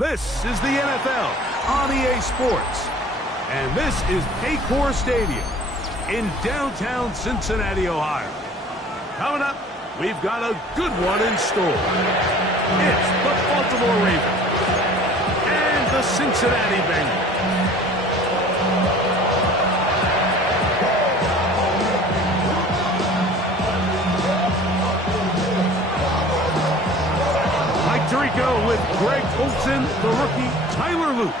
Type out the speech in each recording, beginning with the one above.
This is the NFL on EA Sports. And this is Paycor Stadium in downtown Cincinnati, Ohio. Coming up, we've got a good one in store. It's the Baltimore Ravens and the Cincinnati Bengals. Tirico with Greg Olsen, the rookie Tyler Luke,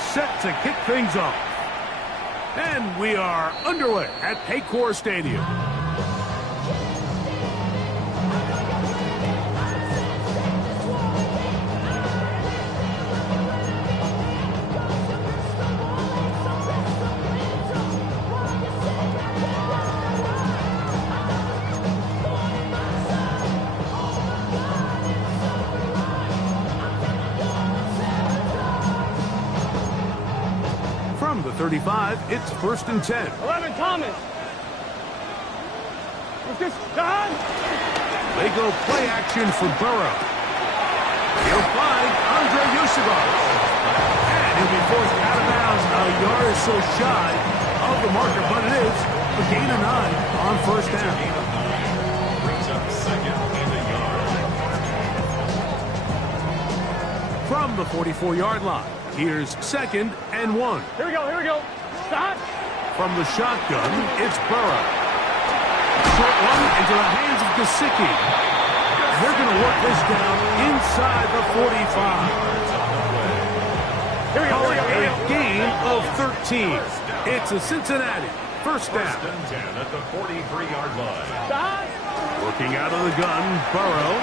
set to kick things off. And we are underway at Paycor Stadium. From the 35, it's 1st and 10. 11, Thomas. Is this done? They go play action for Burrow. He'll find Andre Yusufov. And he'll be forced out of bounds a yard or so shy of the marker, but it is a gain of 9 on 1st down. Brings up 2nd and a yard. From the 44-yard line, here's 2nd and 1. Here we go. Stop. From the shotgun, it's Burrow. Short one into the hands of Gesicki. They're going to work this down inside the 45. Here we go. A gain of 13. It's a Cincinnati 1st down. 1st and 10 at the 43-yard line. Stop. Working out of the gun, Burrow.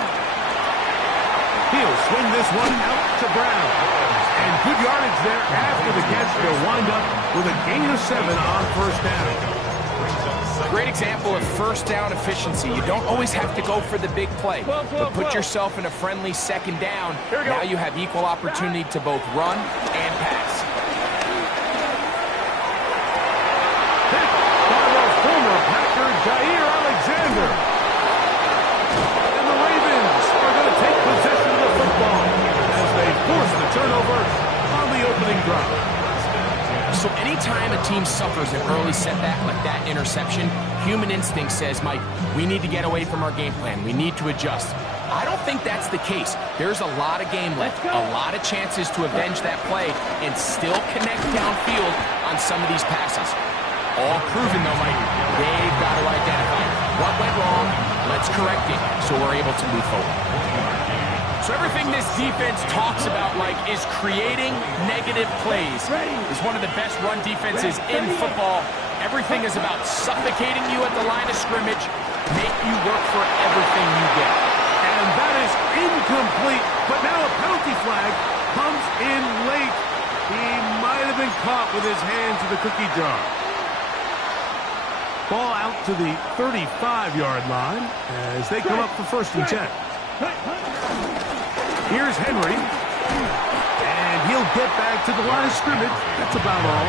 He'll swing this one out to Brown. And good yardage there after the catch. They'll wind up with a gain of 7 on 1st down. Great example of 1st down efficiency. You don't always have to go for the big play, but put yourself in a friendly 2nd down. Now you have equal opportunity to both run and pass. Hit by the former Packer, Jair Alexander. And the Ravens are going to take possession of the football as they force the turnover on the opening drive. So anytime a team suffers an early setback like that interception, human instinct says, Mike, we need to get away from our game plan. We need to adjust. I don't think that's the case. There's a lot of game left, a lot of chances to avenge that play and still connect downfield on some of these passes. All proven, though, Mike, they've got to identify what went wrong, let's correct it so we're able to move forward. So everything this defense talks about, Mike, is creating negative plays. It's one of the best run defenses in football. Everything is about suffocating you at the line of scrimmage, make you work for everything you get. And that is incomplete, but now a penalty flag comes in late. He might have been caught with his hands in the cookie jar. Ball out to the 35-yard line as they come up for 1st and 10. Here's Henry, and he'll get back to the line of scrimmage. That's about all.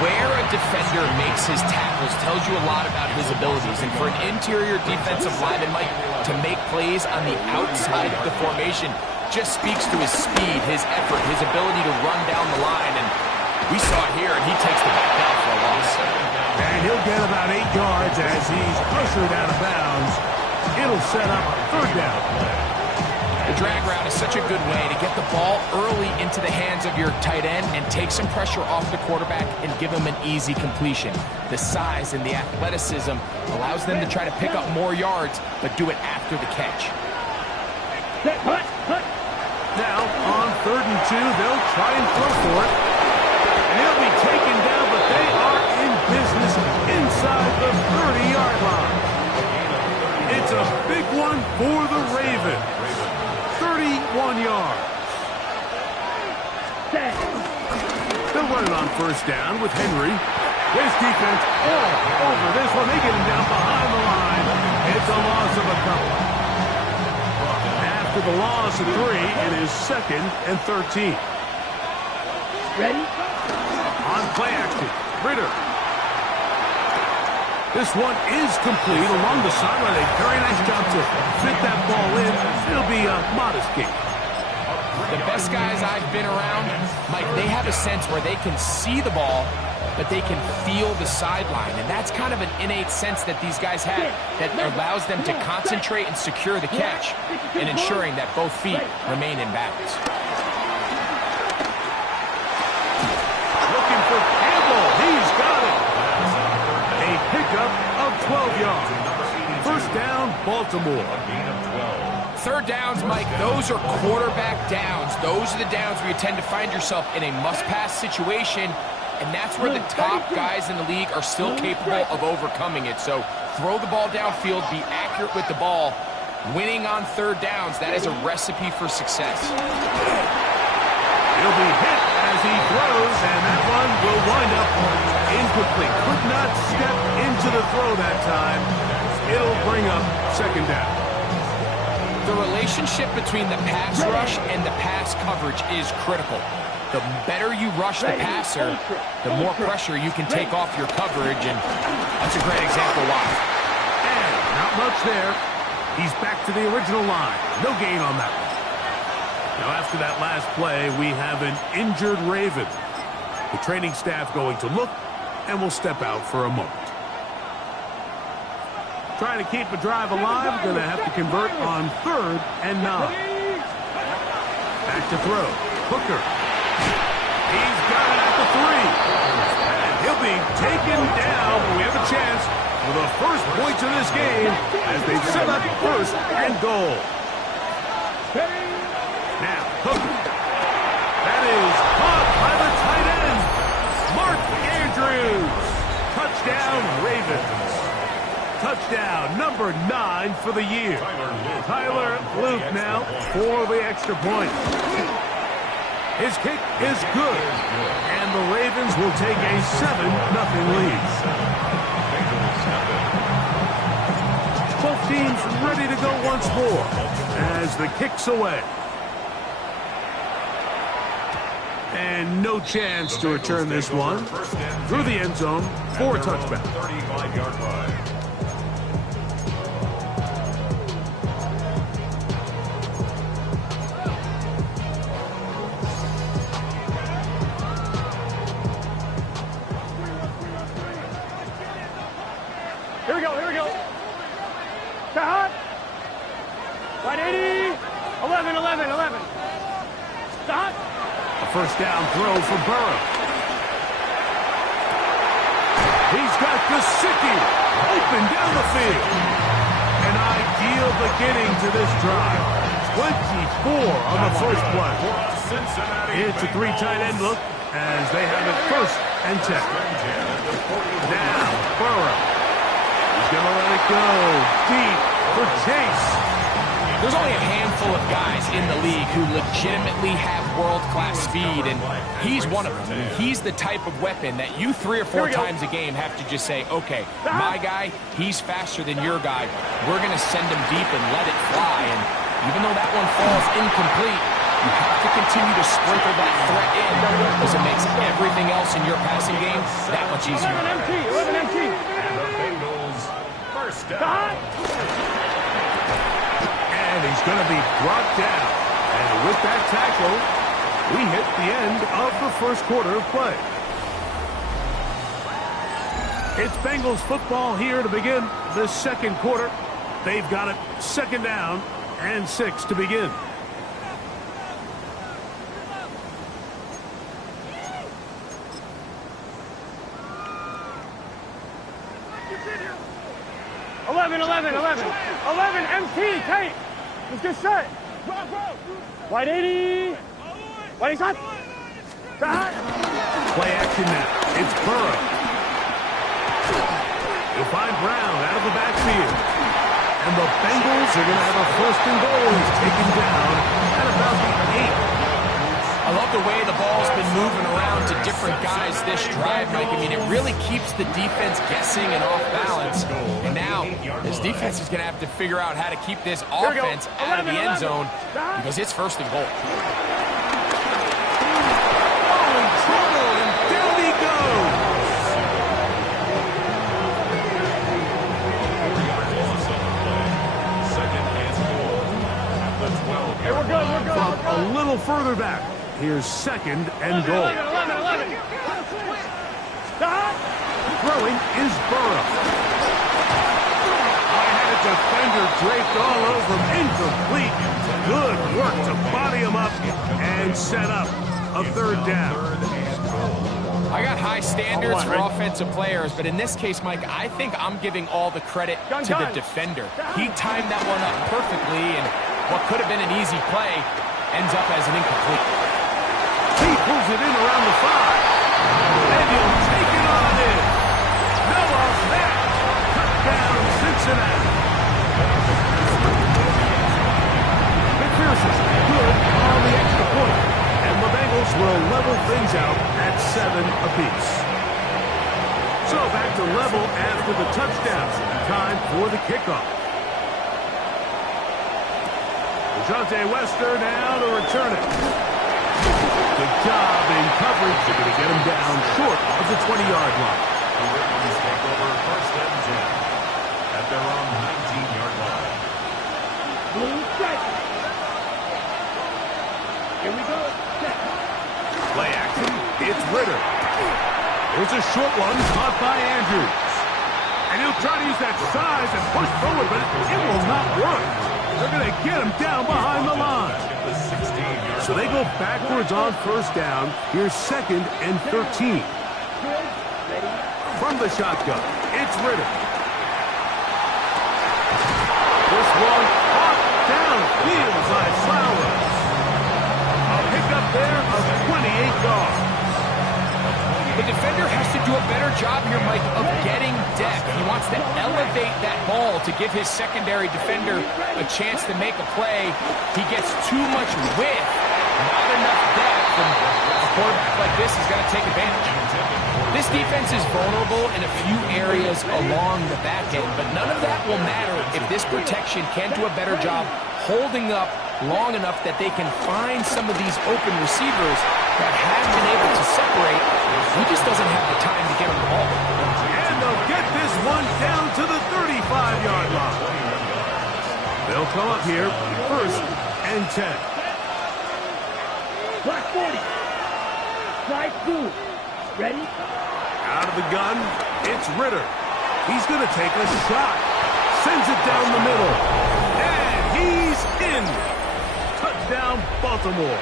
Where a defender makes his tackles tells you a lot about his abilities. And for an interior defensive lineman, Mike, to make plays on the outside of the formation just speaks to his speed, his effort, his ability to run down the line. And we saw it here, and he takes the back down for a loss. And he'll get about 8 yards as he's pressured out of bounds. It'll set up 3rd down. The drag route is such a good way to get the ball early into the hands of your tight end and take some pressure off the quarterback and give him an easy completion. The size and the athleticism allows them to try to pick up more yards, but do it after the catch. Now, on 3rd and 2, they'll try and throw for it. And he'll be taken down, but they are in business inside the 30-yard line. It's a big one for the Ravens. 31 yards. They'll run it on 1st down with Henry. This defense all over this one. They get him down behind the line. It's a loss of a couple. After the loss of 3, it is 2nd and 13. Ready? On play action, Ritter. This one is complete along the sideline. A very nice job to fit that ball in. It'll be a modest gain. The best guys I've been around, Mike, they have a sense where they can see the ball, but they can feel the sideline. And that's kind of an innate sense that these guys have that allows them to concentrate and secure the catch and ensuring that both feet remain in balance. Looking for Campbell. He's got it. A pickup of 12 yards. First down, Baltimore. Third downs, Mike, those are quarterback downs. Those are the downs where you tend to find yourself in a must-pass situation, and that's where the top guys in the league are still capable of overcoming it. So throw the ball downfield, be accurate with the ball. Winning on third downs, that is a recipe for success. He'll be hit as he throws, and that one will wind up incomplete. Could not step into the throw that time. It'll bring up second down. The relationship between the pass rush and the pass coverage is critical. The better you rush the passer, the more pressure you can take off your coverage, and that's a great example why. And not much there. He's back to the original line. No gain on that one. Now, after that last play, we have an injured Raven. The training staff going to look, and will step out for a moment. Trying to keep a drive alive, going to have to convert on 3rd and 9. Back to throw. Hooker. He's got it at the 3. And he'll be taken down. We have a chance for the first points of this game as they set up 1st and goal. Now, Hooker. That is caught by the tight end, Mark Andrews. Touchdown, Ravens. Touchdown, number 9 for the year. Tyler Luke now for the extra point. His kick is good, and the Ravens will take a 7-0 lead. Both teams ready to go once more as the kick's away. And no chance to return this one through the end zone for a touchback. 35-yard line. Here we go. Stop. 180. 11. Stop. A first down throw for Burrow. He's got Gesicki open down the field. An ideal beginning to this drive. 24 on the first play. It's a 3 tight end look as they have it 1st and 10. Now, Burrow. He's going to let it go deep for Chase. There's only a handful of guys in the league who legitimately have world-class speed, and he's one of them. He's the type of weapon that you 3 or 4 times a game have to just say, okay, my guy, he's faster than your guy. We're going to send him deep and let it fly, and even though that one falls incomplete, you have to continue to sprinkle that threat in because it makes everything else in your passing game that much easier. 11 empty. And the Bengals first down. And he's going to be brought down. And with that tackle, we hit the end of the first quarter of play. It's Bengals football here to begin the second quarter. They've got it 2nd down and 6 to begin. Eleven empty. Tight. Let's get set. Wide 80. Wide shot. Play action now. It's Burrow. He'll find Brown out of the backfield. And the Bengals are going to have a 1st and goal. He's taken down at about the 8. I love the way the ball's been moving around to different guys this drive, Mike. I mean, it really keeps the defense guessing and off balance. And now, this defense is going to have to figure out how to keep this offense out of the end zone because it's 1st and goal. Oh, in trouble, and down he goes. Second and goal. The 12-yard Hey, we're good. From a little further back. Here's 2nd and goal. 11. Throwing is Burrow. I had a defender draped all over him. Incomplete. Good work to body him up and set up a 3rd down. I got high standards for offensive players, but in this case, Mike, I think I'm giving all the credit to the defender. He timed that one up perfectly, and what could have been an easy play ends up as an incomplete. He pulls it in around the 5. And he'll take it on in. Noah Fett. Touchdown, Cincinnati. McPherson, good on the extra point. And the Bengals will level things out at 7 apiece. So back to level after the touchdown. Time for the kickoff. Dejounte Wester now to return it. Good job in coverage. They're going to get him down short of the 20-yard line. The Ravens take over 1st and 10 at their own 19-yard line. Here we go. Play action. It's Ritter. There's a short one caught by Andrews. And he'll try to use that size and push forward, but it will not work. They're going to get him down behind the line. So they go backwards on 1st down. Here's 2nd and 13. From the shotgun, it's Ritter. This one caught downfield by Flowers. A pickup there of 28 yards. The defender has to do a better job here, Mike, of getting depth. He wants to elevate that ball to give his secondary defender a chance to make a play. He gets too much width, not enough depth, and a quarterback like this is going to take advantage. This defense is vulnerable in a few areas along the back end, but none of that will matter if this protection can do a better job holding up long enough that they can find some of these open receivers that have been able to separate. He just doesn't have the time to get them the ball. And they'll get this one down to the 35-yard line. They'll come up here 1st and 10. Black 40. Strike 2. Ready? Out of the gun, it's Ritter. He's going to take a shot. Sends it down the middle. And he's in. Touchdown, Baltimore.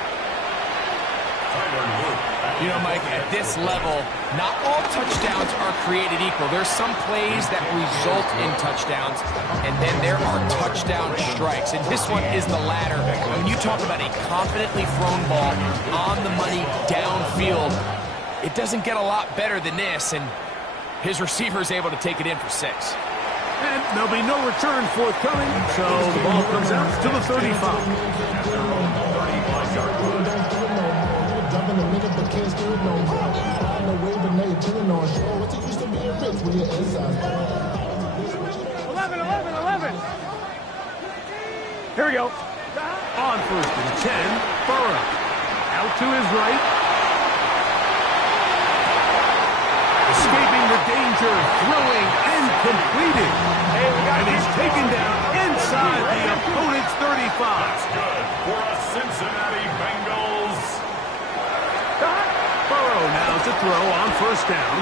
You know, Mike, at this level, not all touchdowns are created equal. There's some plays that result in touchdowns, and then there are touchdown strikes. And this one is the latter. When you talk about a confidently thrown ball on the money downfield, it doesn't get a lot better than this, and his receiver is able to take it in for 6. And there'll be no return forthcoming, so the ball comes out to the 35. Here we go. On 1st and 10, Burrow. Out to his right. Escaping the danger, throwing and completing. And he's taken down inside the opponent's 35. That's good for a Cincinnati Bengals. Burrow now to throw on 1st down.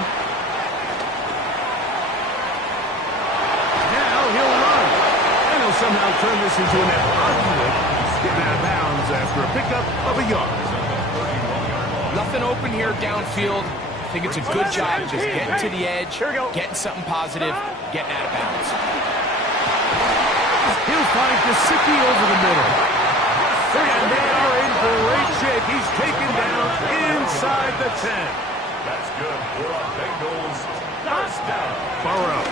Now he'll run. And he'll somehow turn this into an argument. Getting out of bounds after a pickup of a yard. Nothing open here downfield. I think it's a good job just getting to the edge, getting something positive, getting out of bounds. He'll find Gesicki over the middle. And they are in great shape. He's taken down inside the 10. That's good for a Bengals 1st down. Burrow.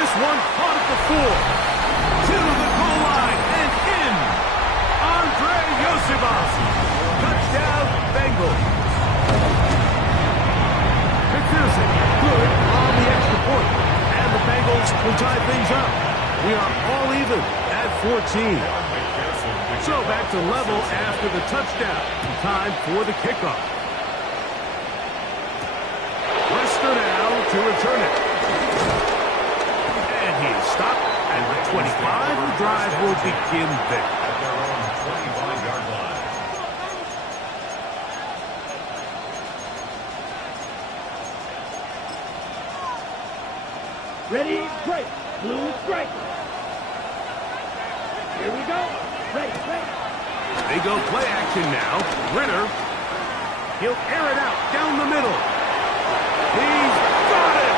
This one caught at the 4. To the goal line and in. Andre Yosibas. Touchdown, Bengals. McPherson, good on the extra point. And the Bengals will tie things up. We are all even at 14. So back to level after the touchdown. Time for the kickoff. Wester now to return it. And he is stopped at the 25. The drive will begin there. At their own 25 Ready, break. Blue, break. Here we go. Ready, break. They go play action now. Ritter. He'll air it out down the middle. He's got it!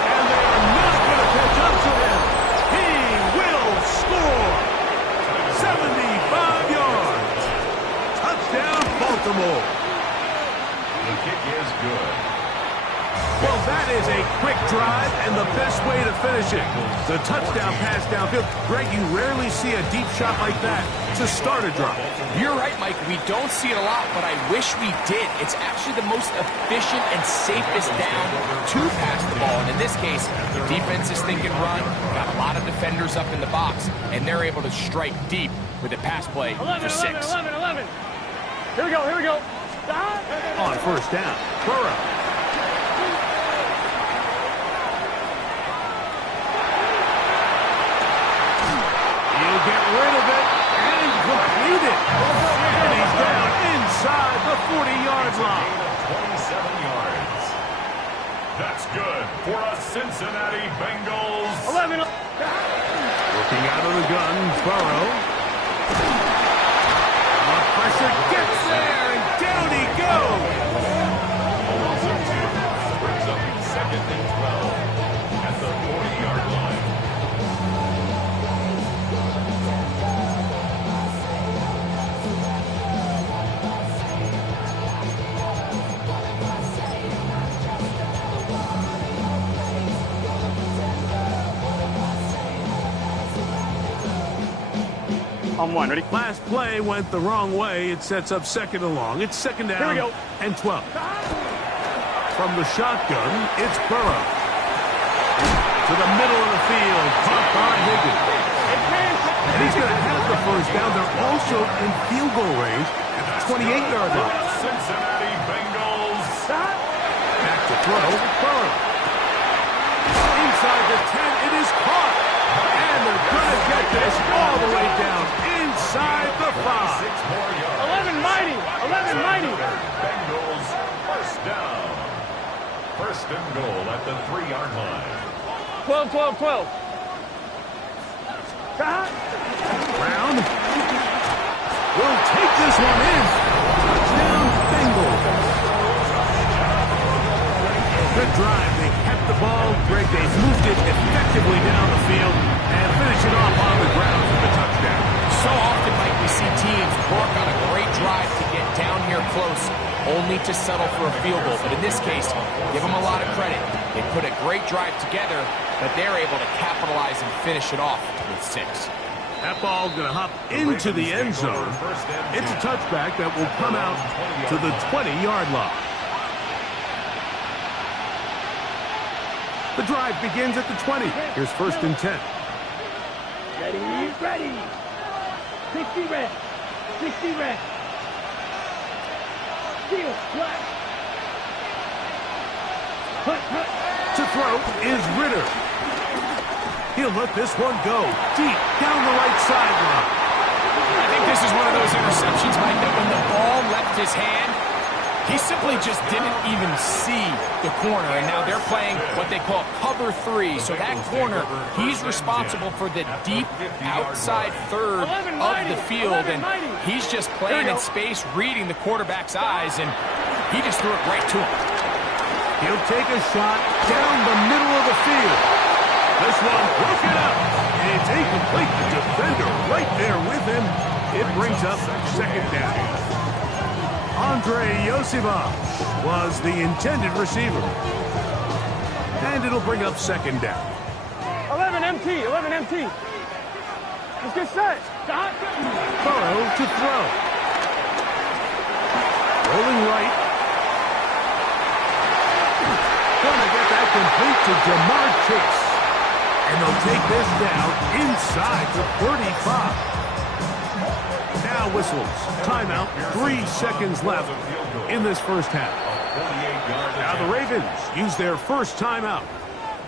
And they are not going to catch up to him. He will score! 75 yards. Touchdown, Baltimore. The kick is good. Well, that is a quick drive and the best way to finish it. The touchdown pass downfield. Greg, you rarely see a deep shot like that to start a drive. You're right, Mike. We don't see it a lot, but I wish we did. It's actually the most efficient and safest down to pass the ball. And in this case, the defense is thinking run, got a lot of defenders up in the box, and they're able to strike deep with a pass play 11, for 6. 11, 11, 11. Here we go, here we go. Stop. On first down, Burrow. He'll get rid of it and complete it. And he's down inside the 40-yard line. 27 yards. That's good for a Cincinnati Bengals. 11. Looking out of the gun, Burrow. The pressure gets there, and down he goes. A loss of 2 brings up 2nd and 12 at the 40-yard line. On one, ready? Last play went the wrong way. It sets up 2nd and long. It's 2nd Here down we go. and 12. From the shotgun, it's Burrow. To the middle of the field, caught by Higgins. And he's going to have the first down. They're also in field goal range at the 28-yard line. Cincinnati Bengals. Back to throw, Burrow. Inside the 10, it is caught. And they're going to get this all the way down inside the 5. 6 more yards. 11 mighty. 11 mighty. Bengals first down. 1st and goal at the 3-yard line. 12, 12, 12. Brown will take this one in. Touchdown, Bengals. Good drive. They kept the ball. Greg, they moved it effectively down the field and finish it off on the ground for the touchdown. So often, Mike, we see teams work on a great drive to get down here close, only to settle for a field goal. But in this case, give them a lot of credit. They put a great drive together, but they're able to capitalize and finish it off with 6. That ball going to hop into the end zone. It's a touchback that will come out to the 20-yard line. The drive begins at the 20. Here's 1st and 10. Ready, ready. 60 red. 60 red. Steal, flat. To throw is Ritter. He'll let this one go deep down the right sideline. I think this is one of those interceptions, Mike, that when the ball left his hand, he simply just didn't even see the corner, and now they're playing what they call cover 3. So that corner, he's responsible for the deep outside third of the field, and he's just playing in space, reading the quarterback's eyes, and he just threw it right to him. He'll take a shot down the middle of the field. This one broken up. It's incomplete. The defender right there with him. It brings up 2nd down. Andre Yosivach was the intended receiver. And it'll bring up 2nd down. 11 MT, 11 MT. Let's get set. Stop. Burrow to throw. Rolling right. Gonna get that complete to Jamar Chase. And they'll take this down inside the 35. Now whistles. Timeout. 3 seconds left in this first half. Now the Ravens use their first timeout.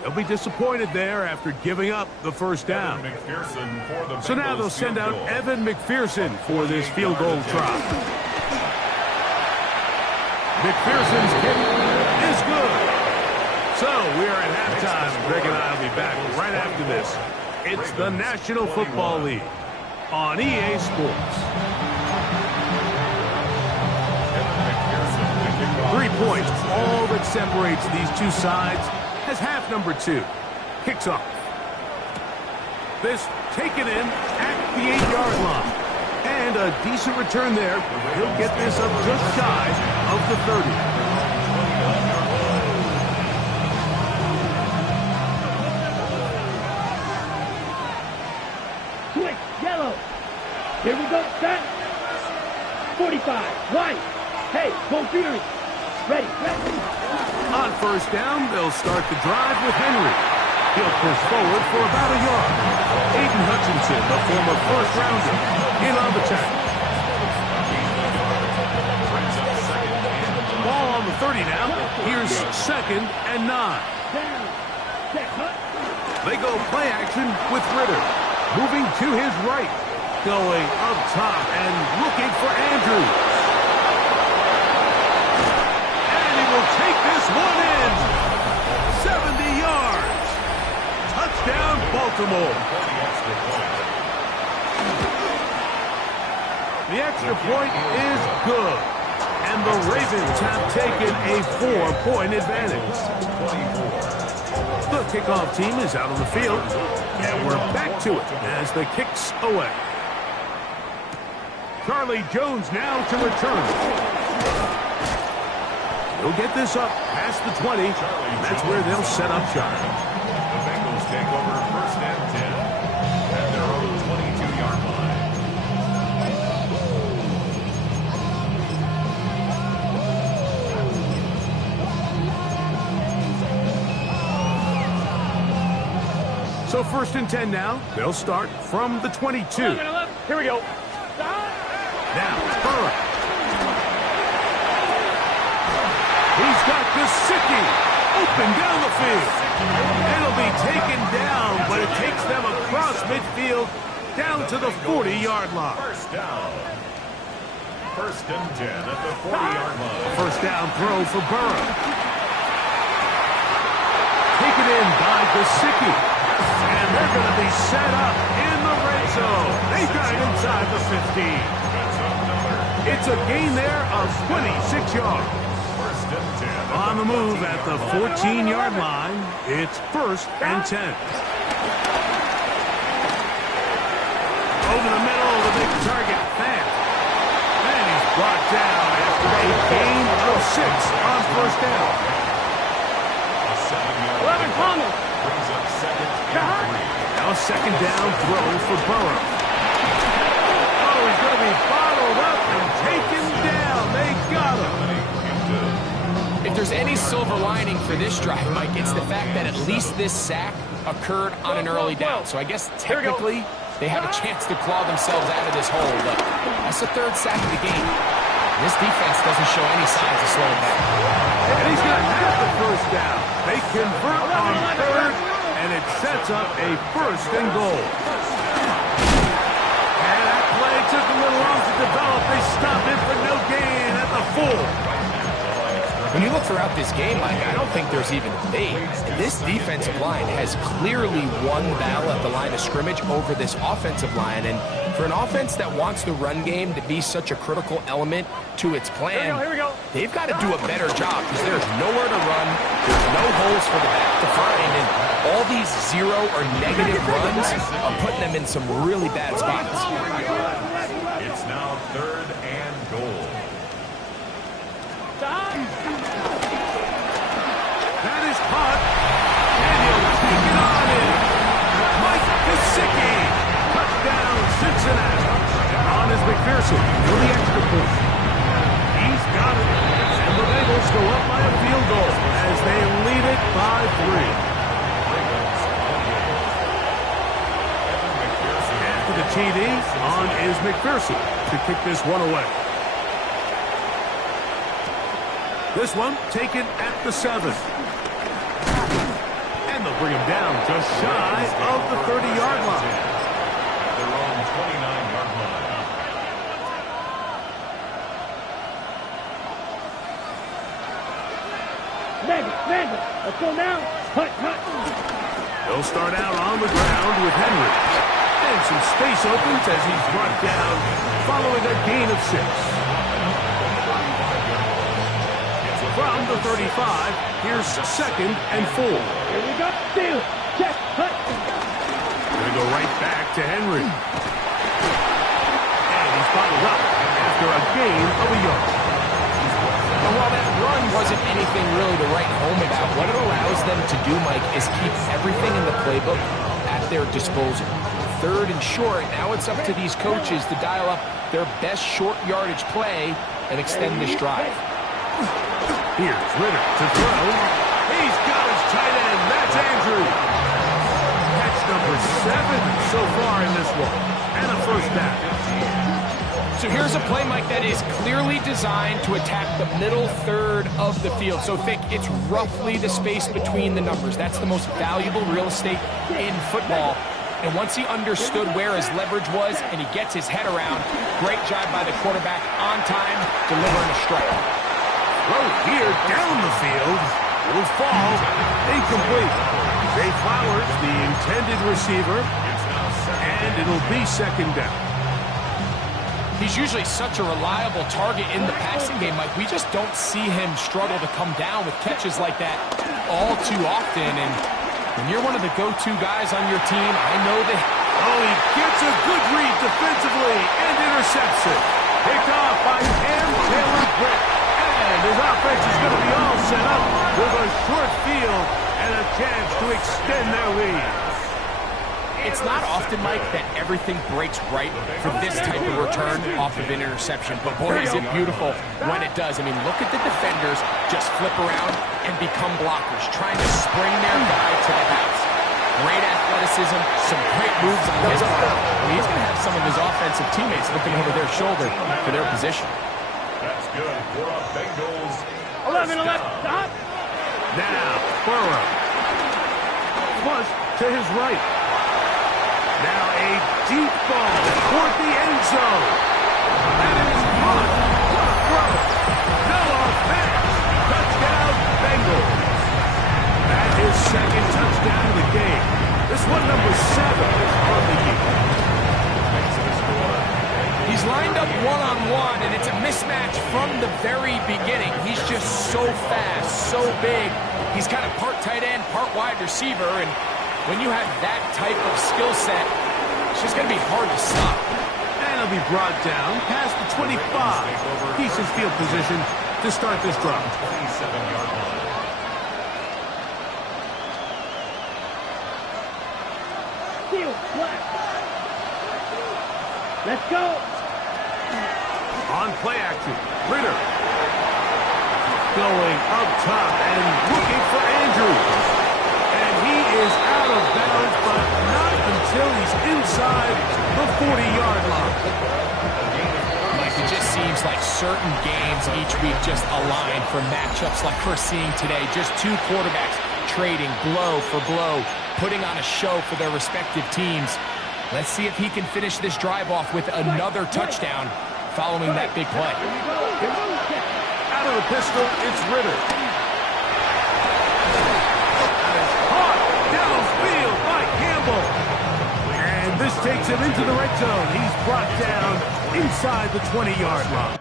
They'll be disappointed there after giving up the first down. So now they'll send out Evan McPherson for this field goal try. McPherson's kick is good. So we are at halftime. Greg and I will be back right after this. It's the National Football League on EA Sports. 3 points, all that separates these two sides, as half number 2 kicks off. This taken in at the 8-yard line. And a decent return there. He'll get this up just shy of the 30. Quick, yellow. Here we go, set. 45, white. Hey, go Fury. Ready, ready. On first down, they'll start the drive with Henry. He'll push forward for about a yard. Aiden Hutchinson, the former first-rounder, in on the tackle. Ball on the 30 now. Here's 2nd and 9. They go play action with Ritter. Moving to his right. Going up top and looking for Andrews. And he will take this one in. 70 yards. Touchdown, Baltimore. The extra point is good. And the Ravens have taken a 4-point advantage. The kickoff team is out on the field. And we're back to it as the kick's away. Charlie Jones now to return. He'll get this up past the 20. That's where they'll set up shop. Take over 1st and 10 at their own 22-yard line. So 1st and 10 now. They'll start from the 22. Here we go. Now it's Burrow. He's got Gesicki open down the field. It'll be taken down, but it takes them across midfield down to the 40-yard line. First down. 1st and 10 at the 40-yard line. First down throw for Burrow. Taken in by Gesicki. And they're going to be set up in the red zone. They got it inside the 15. It's a gain there of 26 yards. On the move at the 14-yard line, it's 1st and 10. Over the middle, the big target, Fant. And he's brought down after a gain of 6 on 1st down. 11 Conley. Brings up 2nd and 3. Now a 2nd down throw for Burrow. Oh, he's going to be bottled up and taken down. They got him. If there's any silver lining for this drive, Mike, it's the fact that at least this sack occurred on an early down. So I guess technically they have a chance to claw themselves out of this hole, but that's the 3rd sack of the game. This defense doesn't show any signs of slowing down. And he's going to have the 1st down. They convert on 3rd, and it sets up a 1st and goal. And that play took a little long to develop. They stopped it for no gain at the 4. When you look throughout this game, Mike, I don't think there's even a debate. This defensive line has clearly won the battle at the line of scrimmage over this offensive line. And for an offense that wants the run game to be such a critical element to its plan, they've got to do a better job because there's nowhere to run. There's no holes for the back to find. And all these 0 or negative runs are putting them in some really bad spots. It's now 3rd and goal. That is caught, and he'll take it on in. Mike Gesicki, touchdown Cincinnati. On is McPherson for the extra point. He's got it, and the Bengals go up by a field goal as they lead it by 3. After the TD, on is McPherson to kick this one away. This one taken at the 7. And they'll bring him down just shy of the 30-yard line. Their own 29-yard line. Let's go now. Hut, hut. They'll start out on the ground with Henry. And some space opens as he's brought down following a gain of 6. From the 35, here's 2nd and 4. Here we go. Steal. Check. Hut. Going to go right back to Henry. And he's bottled up after a gain of a yard. And while that run wasn't anything really to write home about, what it allows them to do, Mike, is keep everything in the playbook at their disposal. 3rd and short, now it's up to these coaches to dial up their best short yardage play and extend this drive. Here's Ritter to throw. He's got his tight end. That's Andrews. Catch number 7 so far in this one. And a first down. So here's a play, Mike, that is clearly designed to attack the middle 3rd of the field. So think it's roughly the space between the numbers. That's the most valuable real estate in football. And once he understood where his leverage was and he gets his head around, great job by the quarterback on time, delivering a strike. Throw here down the field. Will fall. Incomplete. Zay Flowers, the intended receiver. And it'll be 2nd down. He's usually such a reliable target in the passing game, Mike. We just don't see him struggle to come down with catches like that all too often. And when you're one of the go-to guys on your team, I know that... Oh, he gets a good read defensively and intercepts it. Picked off by Cam Taylor-Britt. And his offense is going to be all set up with a short field and a chance to extend their lead. It's not often, Mike, that everything breaks right for this type of return off of an interception. But boy, is it beautiful when it does. I mean, look at the defenders just flip around and become blockers, trying to spring their guy to the house. Great athleticism, some great moves on his part. I mean, he's going to have some of his offensive teammates looking over their shoulder for their position. That's good for a Bengals. 11, stop. Now, Burrow. Plus to his right. Now a deep ball toward the end zone. That is good. What a throw. No offense. Touchdown, Bengals. That is 2nd touchdown of the game. This one, number 7 on the year. He's lined up one-on-one, and it's a mismatch from the very beginning. He's just so fast, so big. He's kind of part tight end, part wide receiver, and when you have that type of skill set, it's just going to be hard to stop. And he'll be brought down past the 25. Decent field position to start this drive. 27-yard line. Steal. Black. Let's go. On play action, Ritter. Going up top and looking for Andrews. And he is out of bounds, but not until he's inside the 40-yard line. Mike, it just seems like certain games each week just align for matchups like we're seeing today. Just two quarterbacks trading blow for blow, putting on a show for their respective teams. Let's see if he can finish this drive off with another touchdown following that big play. Out of the pistol, it's Ritter. Downfield by Campbell. And this takes him into the red zone. He's brought down inside the 20-yard line.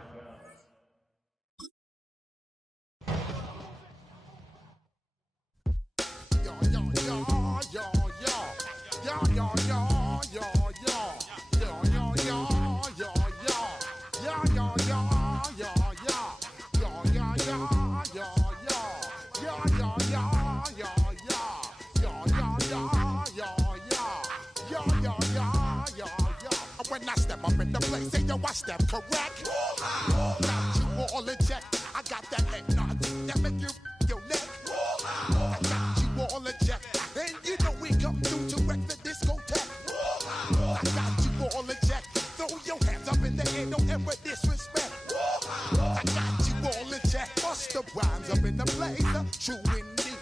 When I step up in the place, say yo, I step correct. Got you all in check. I got that head nod that make you your neck. I got you all in check, and you know we come through to wreck the discotheque. I got you all in check. Throw your hands up in the air, don't ever disrespect. I got you all in check. Bust the rhymes up in the blazer, true indeed.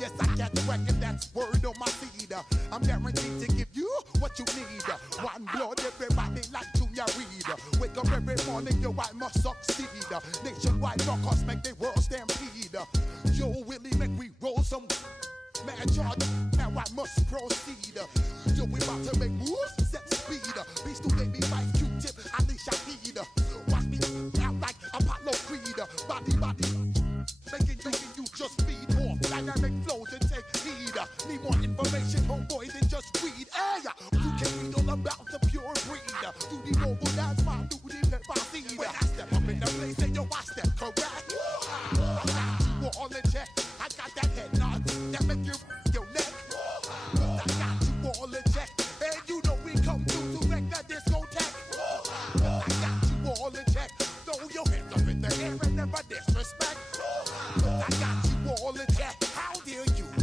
Yes, I got the record, that's word on my feed. I'm guaranteed to give you what you need. One blood, everybody like Junior Reed. Wake up every morning, yo, I must succeed. Nationwide knockouts make the world stampede. Yo, Willie, make we roll some. Man, charge, now I must proceed. Yo, we about to make moves, set speed. Beast to make me like Q-tip, Ali Shaheed. Watch me out like Apollo Creed. Body, making you just feed more dynamic flows and take heed. Need more information, homeboy, than just read. Hey, you can read all about the pure breed. Do the noble dance, my duty, pep, I see. When I step up in the place, say yo, I step correct.